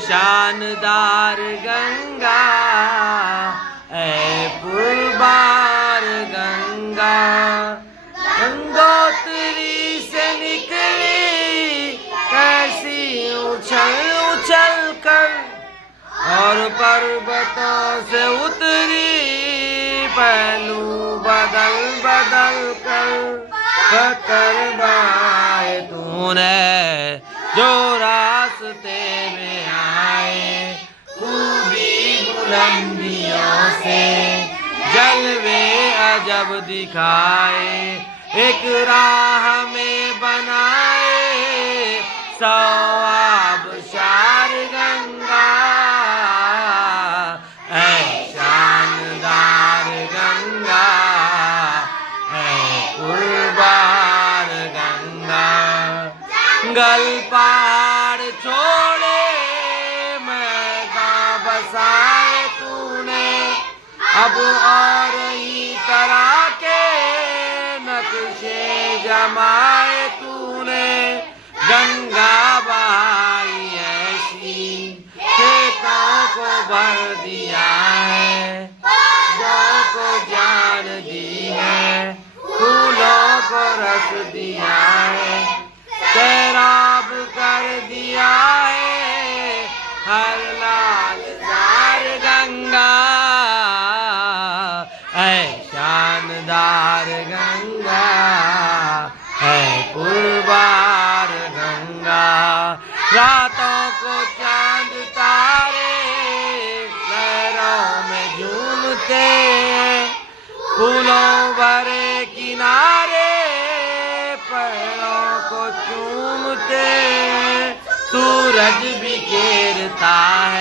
शानदार गंगा, ऐ पुरबार गंगा, गंगोत्री से निकली कैसी उछल उछल कर, और पर्वतों से उतरी पहलू बदल बदल कर। करवाए तूने जो रास्ते में आए, खूबी बुलंदियों से जलवे अजब दिखाए, एक राह में बनाए सौ आबशार गंगा, ऐ शानदार गंगा, ऐ पुरबार गंगा। गल पहाड़ छोड़े मैदान बसाए तूने, अब और ही तरह के नक्शे जमाए तूने, गंगा बहाई ऐसी खेतों को भर दिया है, जौ को जान दी है, फूलों को रस दिया है, सैराब कर दिया है हर लालजार गंगा, ऐ शानदार गंगा, ऐ पुरबार गंगा। रातों को चांद तारे लहरों में झूमते, फूलों भरे किनारे पैरों को चूमते, सूरज बिखेरता है